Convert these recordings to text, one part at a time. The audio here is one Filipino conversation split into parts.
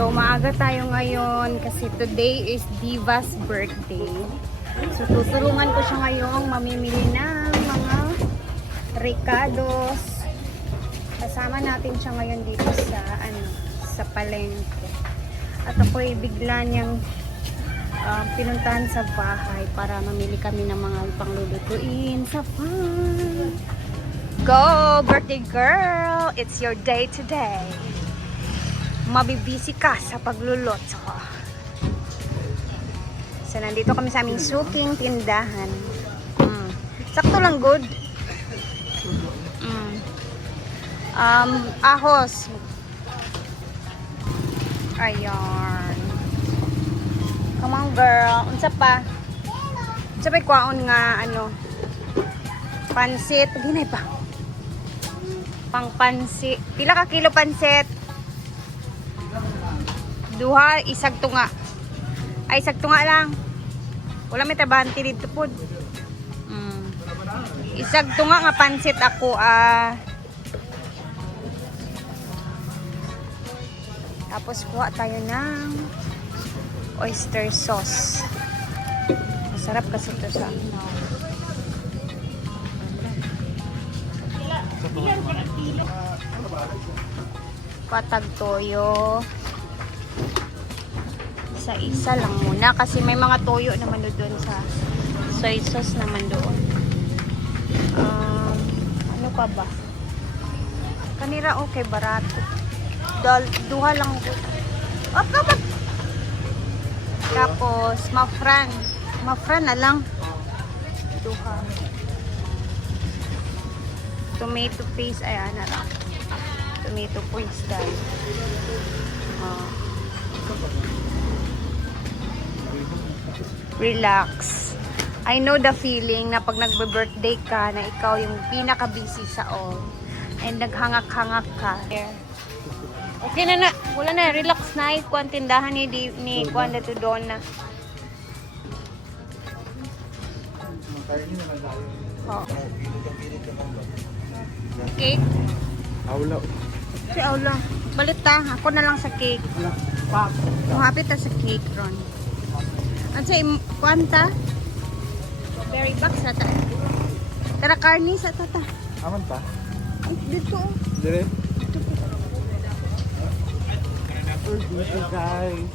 So, maaga tayo ngayon kasi today is Diva's birthday. So, tutulungan ko siya ngayong mamimili ng mga ricados. Kasama natin siya ngayon dito sa palengke. At ako'y bigla niyang pinuntahan sa bahay para mamili kami ng mga panglulutuin sa farm. Go, birthday girl! It's your day today. Mabibisi ka sa pagluluto. So, nandito kami sa aming suking tindahan. Sakto lang, good. Ahos. Ayan. Come on, girl. Unsa pa? Unsa pa kwaon nga, pansit. Ginay pa. Pang pansit. Pila ka kilo pansit? Duha, isag tunga. Ay, isag tunga lang. Wala may trabahanti dito po. Isag tunga nga pansit ako. Tapos kuha tayo ng oyster sauce. Masarap kasi ito sa patag toyo. Isa lang muna kasi may mga toyo naman doon sa soy sauce naman doon. Ano pa ba? Kanira okay, barato. Duha lang. Up. Tapos mafran na lang. Duha. Tomato paste ay na lang. Tomato paste dahil. Relax. I know the feeling na pag nagbe-birthday ka na ikaw yung pinaka-busy sa all. And naghangak-hangak ka. Okay na. Wala na. Relax na. Kuan tindahan ni Kuan na to doon na. Cake? Aula. Si Aula. Balit ta. Ako na lang sa cake. Muhapit ta sa cake ron. At sa kuanta? Berry box na ta. Tara karni sa tata. Aman pa? Dito. Dire? Guys.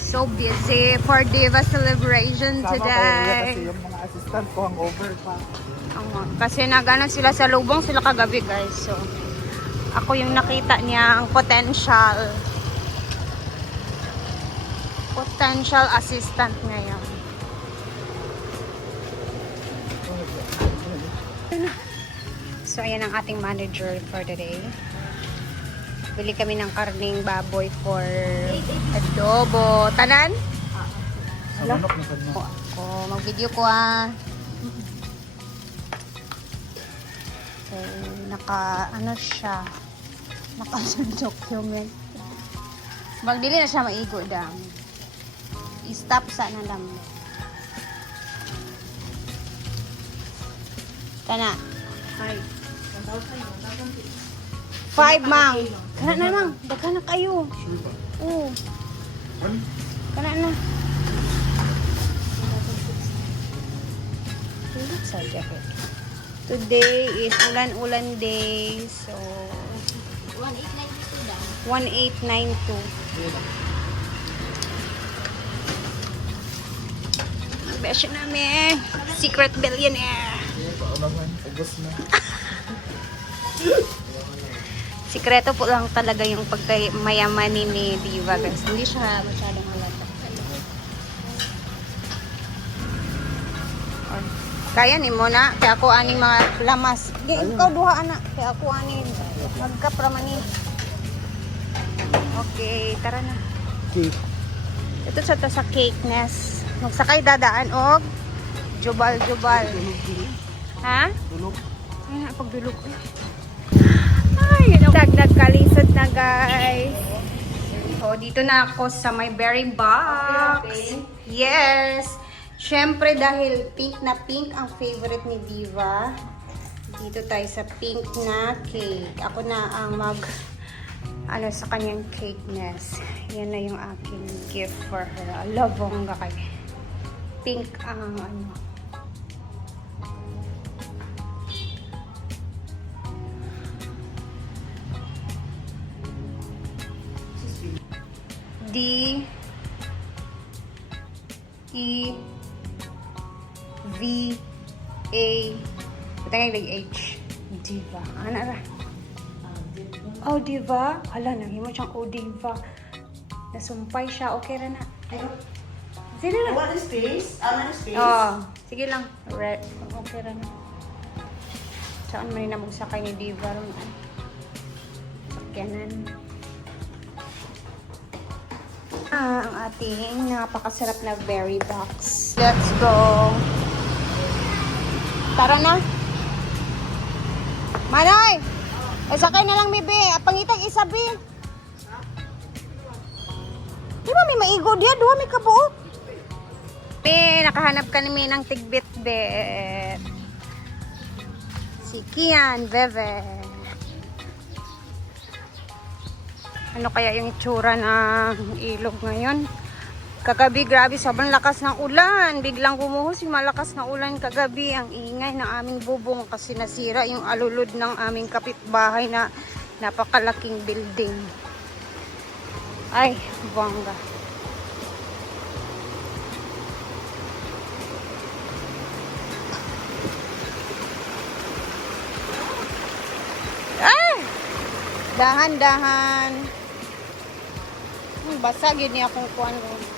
So busy for Diva celebration today. Kasi yung mga assistant ko hangover pa. Kasi nagana sila sa lubong sila kagabi guys. So ako yung nakita niya ang potential assistant ngayon. So ayan ang ating manager for today. Bili kami ng karning baboy for adobo. Tanan? Manok na kanya. Mag-video ko So, siya. Naka-document. Magdili na siya maigo dam. I-stop sa na lang. Kana. 5 mang. Kana na lang. Daghan na kayo. Oo. Kana na. Today is ulan-ulan day. So 1892 daw. 1892. Besyo namin. Secret billionaire. Ubus na. Sikreto po lang talaga yung pagkamayaman ni Diva guys. Hindi siya masyadong halata. Kaya ni mo na. Kaya ako aning mga lamas. Ikaw duha anak. Kaya ako aning magkapraman ni. Okay, tara na. Cake. Ito sa cakeness. Magsakay dadaan og jubal-jubal. Ha? Tulog. Ay, pagdulog. Ay, nagkalisod na guys. So, dito na ako sa my berry box. Yes. Syempre dahil pink na pink ang favorite ni Diva. Dito tayo sa pink na cake. Ako na ang ano sa kanyang cakeness. Yan na yung aking gift for her. Labongga kay pink ang ano. D E V A patangay big H. Diva. Ano ra? Oh, diva? Hala, nahimo siyang oh, diva. Nasumpay siya. Okay ra na. Sige na. What is this? Ano space? Oh, sige lang. Red. Okay ra na. Saan man na magsakay ni diva ron? Sakyanan. Ang ating napakasarap na berry box. Let's go! Tara na! Manay! Sakay na lang, Bibi. Pangitag isa, Bi. Di ba may maigo diya? Duha may kabuo. Bi, nakahanap ka namin ng tigbit-bit. Si Kian, Bebe. Ano kaya yung itsura ng ilog ngayon? Kagabi, grabe, sobrang lakas ng ulan. Biglang gumuhos yung malakas na ulan kagabi. Ang ingay ng aming bubong kasi nasira yung alulod ng aming kapitbahay na napakalaking building. Ay, bongga. Ay! Dahan-dahan. Basag yun niya akong kuwan ko.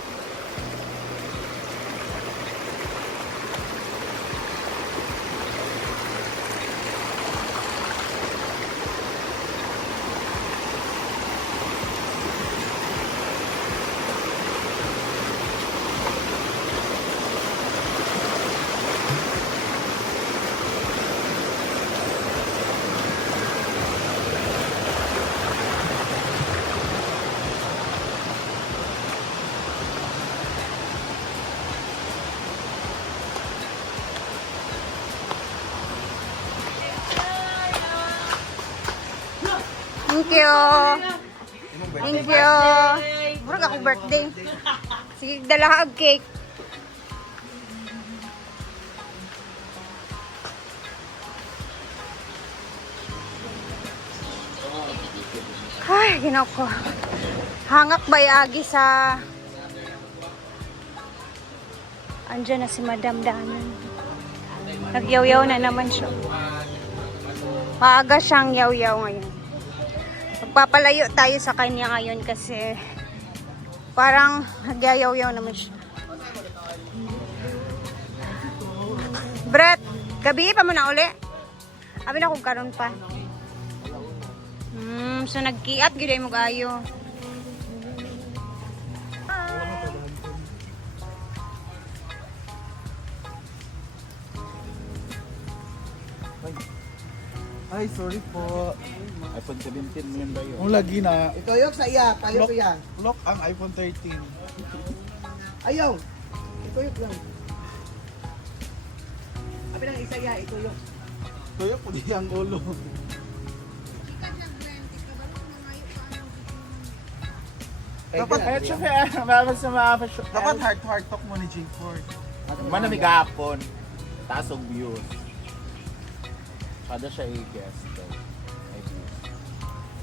Thank you. Thank you. Murag ako birthday. Sige, dala ang cake. Ay, ginaw ko. Hangak bayagi sa... Andiyan na si Madam Danan. Nagyaw-yaw na naman siya. Maaga siyang yaw-yaw ngayon. Magpapalayo tayo sa kanya ngayon kasi parang nagyayaw-yaw naman siya. Brett, gabi pa mo na uli? Abi na kung karon pa. So nagkiat gid mo gayo. Ay, sorry po. iPhone 17 mo yun ba yun? Kung lagi na, Ituyok sa iya, payo ko yan. lock ang iPhone 13. Ayaw. Ituyok lang. Abi lang isa iya, ituyok. Tuyo po di ang ulo. Dapat dapat heart talk mo ni J Ford. Manamig hapon. Taas og views. Kada siya i-guest daw. Ay views.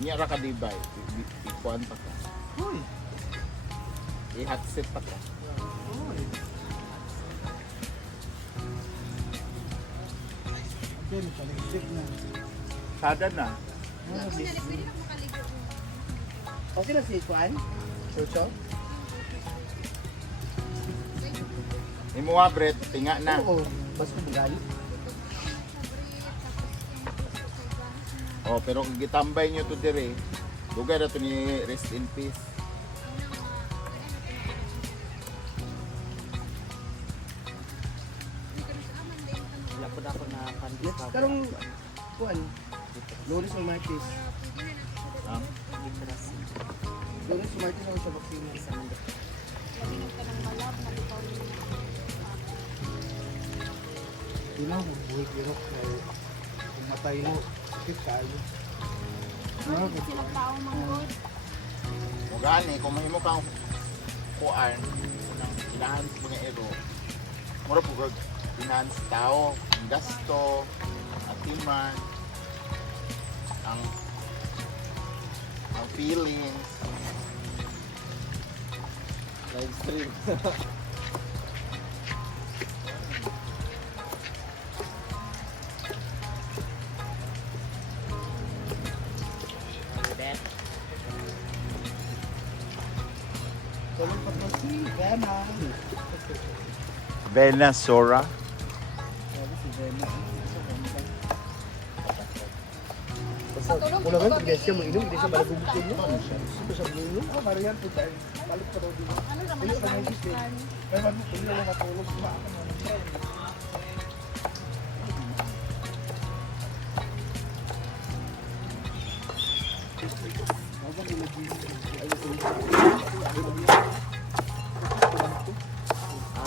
Inya ra ka dibay. Ikuan pa ka. Hoy. I-hot seat pa ka. Hoy. Okay, paligid na. Sada na. Okay na si Kuan? Chucho? Imo wa Brett, tinga na. Oo. Basta bugali. Oh, pero kung gitambay nyo to dire, dugay na to ni rest in peace. Wala po na ako na pandit. Karong Kuan? Loris o Martis. Ha? Loris o Martis ako sa vaccine. Di na mo buhay kirok kay kung matayo, sakit kayo. silang tao manggod. Gani, kung mahimo kang kuan, unang enhance mo nga ero. Mura po kag enhance tao, ang gasto, atiman, ang feelings. Live stream. Tulong pa po si Vena. Vena Sora. Sabi si Vena. Una kan guys siya mag-inom, hindi siya malagumbukin mo. Ito siya mag-inom. Oh, Marian po tayo. Balik pa daw dito. Ano naman Tuloy ang pa ng balik gising. plan? Kaya tuloy lang matulog.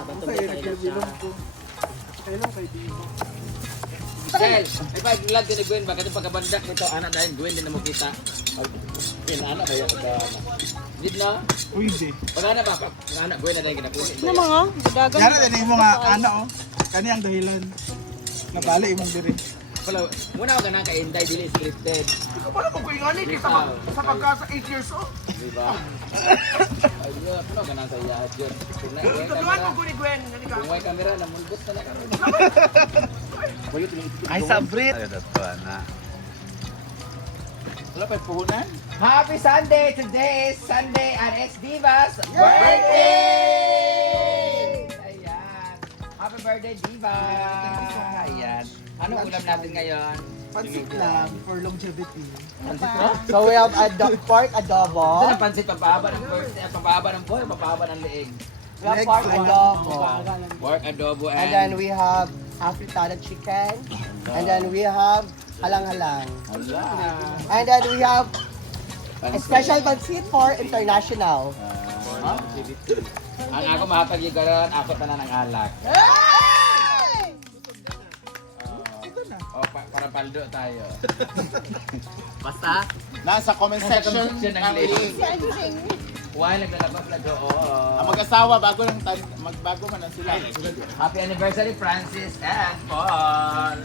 Bato Kaya nagkabilong ko. Kailan kay Dino? Michelle, ay pa vlog din ni Gwen ba kasi pagkabandak nito anak dahil Gwen din na mo kita. Pinana kaya ka. Gid na. Uy, di. Pagana ba pagana Gwen na dahil ginakuha. Ano mga? Budagan. Yan na din mo nga, ano, oh. Kani ang dahilan. Nabali imong diri. Wala, muna ako ganang ka-inday dili scripted. Paano mo ko yung ano, sa pagkasa 8 years old? Diba? Ayun, puno ganang sa iya yun. Tulungan mo ko ni Gwen. Kung may camera na mulbot na na karon. Ay, sabrit. Wala pa puhunan? Happy Sunday! Today is Sunday and it's Diva's birthday! Ayan. Happy birthday, Diva! Ayan. Ano ulam natin ngayon? Pansit lang for longevity. So we have pork Ito adobo. na pansit, papahaba ng first, papahaba ng boy, papahaba ng leeg. We have pork adobo. Pork adobo And then we have afritada chicken. And then we have halang-halang. And then we have a special pansit for international. Ang ako makapag-igaran, ako na ng alak. Para paldo tayo. Basta, Nasa comment section section ng ang link. link. why naglalabas na doon? Ang mag-asawa, magbago man na sila. Happy anniversary, Francis and Paul!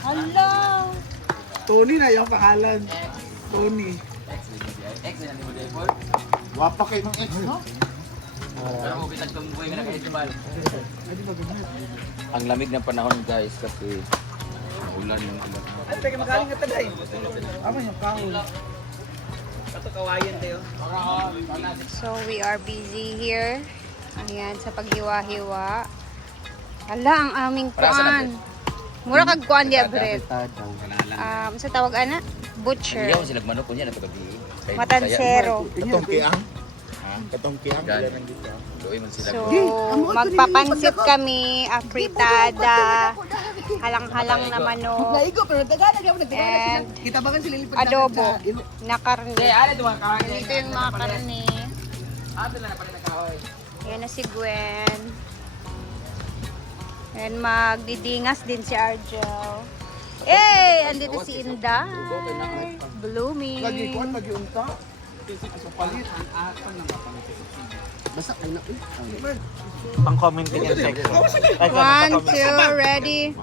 Hala. Tony na yung pangalan. Tony. Ex na ni Muday Paul. Wapa kayo ng ex, no? Pero mo bitag tumbuhay nga na kayo tumal. Ay, di ba ganyan? Ang lamig ng panahon guys kasi ulan yung ulan. Ay, teka, magaling ka tagay. Ama yung kahon. Kato kawayan tayo. So we are busy here. Ayan, sa paghiwa-hiwa. Hala, ang aming Para sa kuan. Mura kag kuan diya, Brett. Sa tawag ana? Butcher. Hindi ako sila manok kunya na pagabi. Matansero. Katong kiang. Ha? Katong kiang. Gani. Wala nang dito. Doon man sila. So, magpapansit kami, afritada, halang-halang na manok, Naigo, pero nagtagana kaya and Kita ba kan sila lipat adobo na Okay, karne. ano ito mga kahoy? Ito yung mga karne. Ato na pala na kahoy. Yan na si Gwen. And magdidingas din si Argel. Hey! Andito si Inday. Blooming. Lagi kuhan, lagi unta. Sa palit. Basta kayo na. Pang-commenting yan section. 1, 2, ready.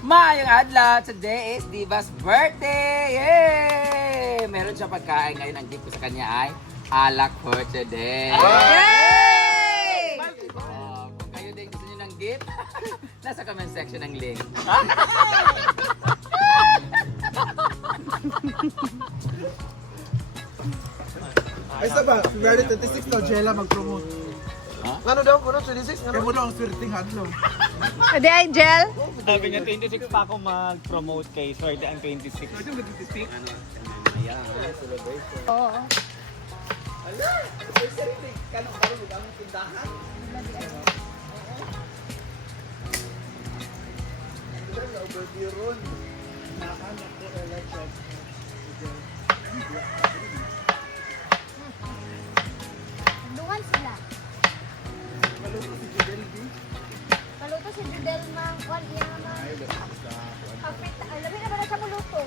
Mayong adlaw, today is Diva's birthday! Yay! Meron siya pagkain ngayon. Ang gift ko sa kanya ay alak for today. Yay! Kung kayo din gusto nyo ng gift, nasa comment section ang link. Ay, saba, February 26 daw, Jella mag-promote. Ano daw? Ano? 26? Kaya mo daw ang swirting hadlo. Ade ay gel. Sabi niya 26 pa ako mag-promote kay Swerte ang 26. Oo. Duhan sila. Paluto si Judel mang kwan iya mang. Alam na ba na sa muluto?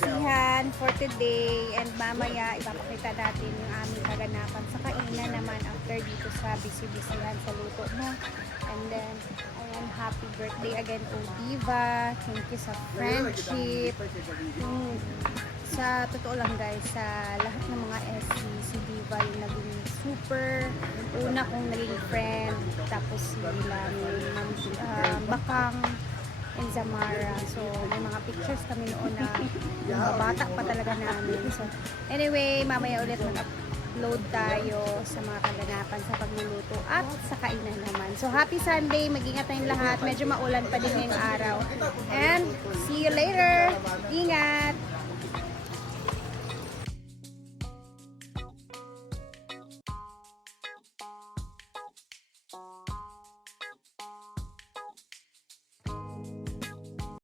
BC-BChan for today. And mamaya, ipapakita natin yung aming kaganapan sa kainan naman after dito sa BC-BChan sa luto mo. And then, ayan, happy birthday again, Odiva. Thank you sa friendship. Sa totoo lang guys, sa lahat ng mga SC, si Diva yung naging super una kong naging friend. Tapos si Bakang and Zamara. So, may mga pictures kami noon na yung bata pa talaga namin. So, anyway, mamaya ulit mag-upload tayo sa mga kaganapan sa pagluluto at sa kainan naman. So, happy Sunday! Mag-ingat tayong lahat. Medyo maulan pa din ngayong araw. And, see you later!